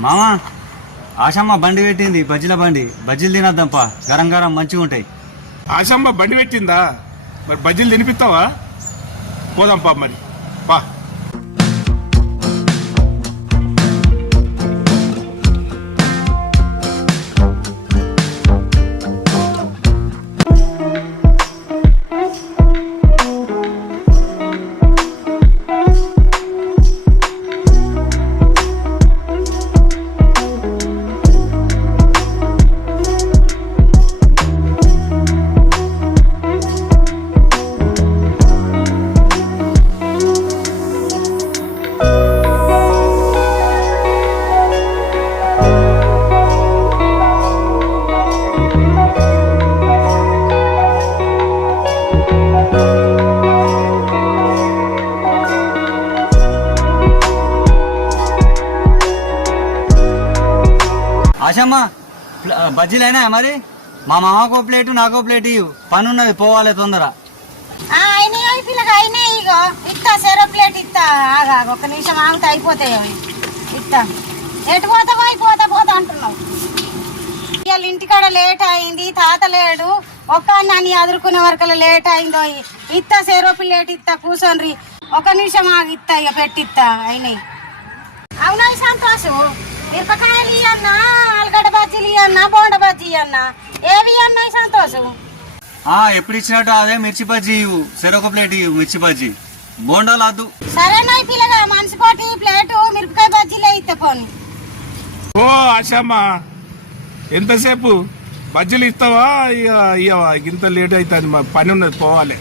మామా ఆశమ్మ బండి పెట్టింది బజ్జీల బండి. బజ్జీలు తినద్దాంపా గరం గరం మంచిగా ఉంటాయి. ఆశమ్మ బండి పెట్టిందా? మరి బజ్జీలు తినిపిస్తావా? పోదాంపా మరి. ఆశమ్మ ప్ల- మరి? మా మామకో ప్లేటు నాకో ప్లేట్ ఇవ్వు పని ఉన్నది పోవాలి తొందర. అయినాయి పిల్లగా అయినాయి ఇగో. ఇస్తా సెరో ప్లేట్ ఇస్తా ఆగా ఒక నిమిషం ఆగితే అయిపోతాయి అవి ఇస్తా ఎటు పోతావో అయిపోతా పోతా అంటున్నావు. ఇవాళ ఇంటికాడ లేట్ అయింది తాత లేడు. ఒక్క నాని అదురుకునే వరకు లేట్ అయిందో ఇస్తా సెరో ప్లేట్ ఇస్తా కూర్చోండి ఒక నిమిషం ఆగి ఇస్తా ఇక పెట్టిస్తా అయినాయి. అవునాయి సంతోషం? మిరపకాయలు ఇవన్నా ఇవన్నా బోండ బజ్జీ ఇవన్నా ఏవి అన్నాయి సంతోషం? ఆ ఎప్పుడు ఇచ్చినట్టు అదే మిర్చి బజ్జీ ఇవ్వు. చెరొక ప్లేట్ ఇవ్వు మిర్చి బజ్జీ. బోండాలు వద్దు సరేనాయి పిల్లగా మనిషి కోటి ప్లేటు మిరపకాయ బజ్జీలే ఇస్తే పోని. ఓ ఆశమ్మ. ఎంతసేపు? బజ్జీలు ఇస్తావా ఇక ఇంత లేట్ అవుతుంది మా పని ఉన్నది పోవాలి.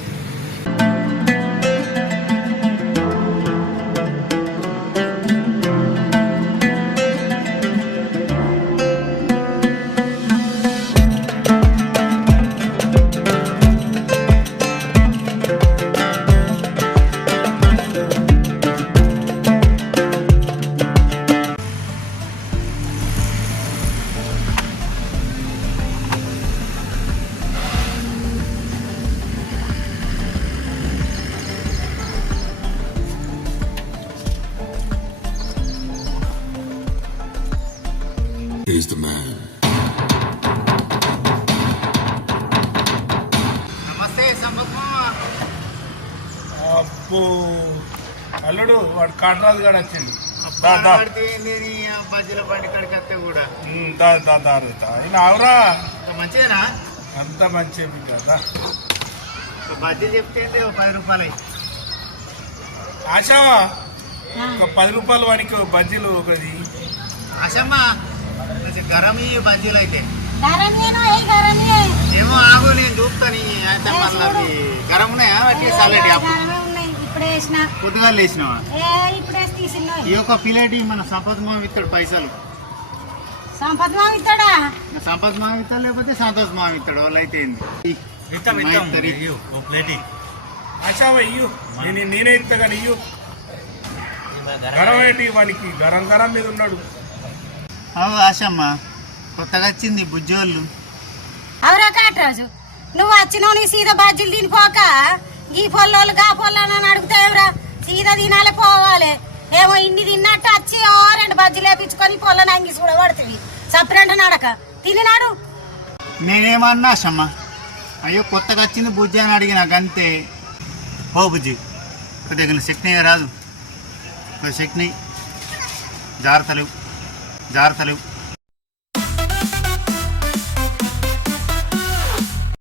He's the man. అబ్బో అల్లుడు వాడు కాటరాజు గారు వచ్చిండు. బజ్జీల బండి కాడికి వస్తే కూడా. ఈయన ఆవురా? మంచిదేనా? అంత మంచి కదా బజ్జీలు చెప్తే పది రూపాయలు. ఆశావా? ఒక పది రూపాయలు ఒక బజ్జీలు ఒకది ఆశమ్మ గరం బజ్జీలు అయితే గరమేనో? ఏ గరమే? ఏమో ఆగు నేను చూపుతాను అయితే మళ్ళీ గరం ఉన్నాయా? పొద్దుగా లేచినావా? ఈ యొక్క పిల్లటి మన సంపత్ మామ ఇస్తాడు పైసలు. సంపద మామ ఇస్తాడా నా సంపత్ మామ ఇస్తాడు లేకపోతే సంతోష్ మామ ఇస్తాడు వాళ్ళు అయితే నేను ఇస్తా కానీ ఇయ్యు. గరం. ఏంటి వానికి? గరం గరం మీద ఉన్నాడు. ఆశమ్మ కొత్తగా వచ్చింది బుజ్జోళ్ళు. అవురా కాటరాజు నువ్వు వచ్చినావు నీ సీదా బజ్జీలు తినిపోక? ఈ పొల్లోళ్ళు గా పొల్లని అని అడుగుతావురా సీదా తినాలి పోవాలి. ఏమో ఇన్ని తిన్నట్టు వచ్చి ఓ రెండు బజ్జీలు వేపించుకొని పొల్లని అంగి కూడా పడుతుంది సపరేట్ నడక. తినినాడు? నేనేమన్నా ఆశమ్మ? అయ్యో కొత్తగా వచ్చింది బుజ్జి అని అడిగిన అంతే ఓ బుజ్జి కొద్దిగా చట్నీ రాదు కొద్దిగా చట్నీ జాగ్రత్తలు. జాగ్రత్తలు